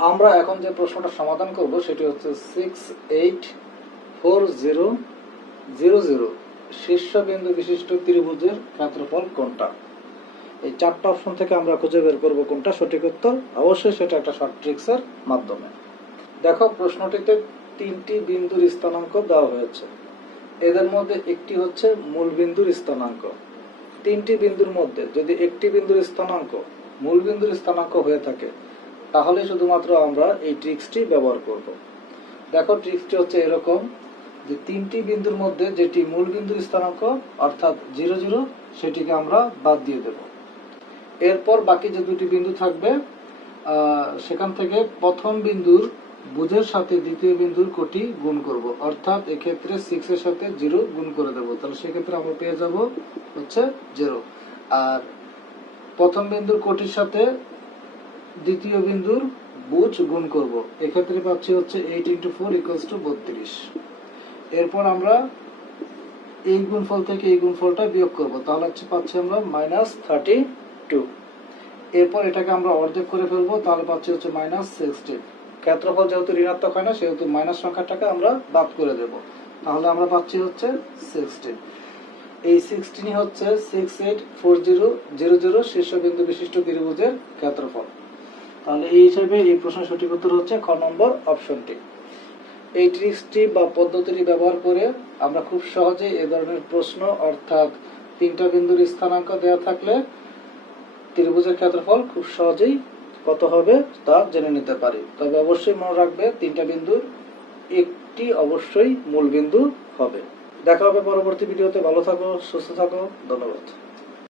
আমরা এখন যে প্রশ্নটা সমাধান করব সেটি হচ্ছে 684000 শীর্ষবিন্দু বিশিষ্ট ত্রিভুজের ক্ষেত্রফল কোনটা। এই চারটা অপশন থেকে আমরা খুঁজে বের করব কোনটা সঠিক উত্তর। অবশ্যই সেটা একটা শর্ট ট্রিক্সের মাধ্যমে। দেখো, প্রশ্নটিতে তিনটি বিন্দুর স্থানাঙ্ক দেওয়া হয়েছে। এদের মধ্যে একটি হচ্ছে মূল বিন্দুর স্থানাঙ্ক। তিনটি বিন্দুর মধ্যে যদি একটি বিন্দুর স্থানাঙ্ক মূল বিন্দুর স্থানাঙ্ক হয়ে থাকে তাহলে শুধুমাত্র আমরা এই ট্রিক্সটি ব্যবহার করব। দেখো, ট্রিক্সটি হচ্ছে এরকম যে তিনটি বিন্দুর মধ্যে যেটি মূল বিন্দুর স্থানাঙ্ক অর্থাৎ 0 0 সেটিকে আমরা বাদ দিয়ে দেব। এরপর বাকি যে দুটি বিন্দু থাকবে সেখান থেকে প্রথম বিন্দুর বুঝের সাথে দ্বিতীয় বিন্দুর কোটি গুণ করব, অর্থাৎ এক্ষেত্রে 6 এর সাথে 0 গুণ করে দেব। তাহলে সেক্ষেত্রে আমরা পেয়ে যাব হচ্ছে 0। আর প্রথম বিন্দুর কোটির সাথে দ্বিতীয় বিন্দুর বুঝ গুণ করব, এক্ষেত্রে পাচ্ছি হচ্ছে 8 × 4 = 32। এরপর আমরা এই গুণফল থেকে এই গুণফলটা বিয়োগ করব, তাহলে পাচ্ছি আমরা -32। এরপর এটাকে আমরা অর্ধেক করে ফেলবো, তাহলে পাচ্ছি হচ্ছে -16। ক্ষেত্রফল যেহেতু ঋণাত্মক হয় না সেহেতু মাইনাস সংখ্যাটাকে আমরা বাদ করে দেব, তাহলে আমরা পাচ্ছি হচ্ছে 16। এই 16 হচ্ছে 684000 শীর্ষবিন্দু বিশিষ্ট ত্রিভুজের ক্ষেত্রফল। তাহলে এই হিসাবে এই প্রশ্নের সঠিক উত্তর হচ্ছে খ নম্বর অপশনটি। এই ট্রিক্সটি বা পদ্ধতিটি ব্যবহার করে আমরা খুব সহজে এ ধরনের প্রশ্ন, অর্থাৎ তিনটা বিন্দুর স্থানাঙ্ক দেওয়া থাকলে ত্রিভুজের ক্ষেত্রফল খুব সহজেই কত হবে তা জেনে নিতে পারি। তবে অবশ্যই মনে রাখবে তিনটা বিন্দুর একটি অবশ্যই মূল বিন্দু হবে। দেখা হবে পরবর্তী ভিডিওতে। ভালো থাকো, সুস্থ থাকো, ধন্যবাদ।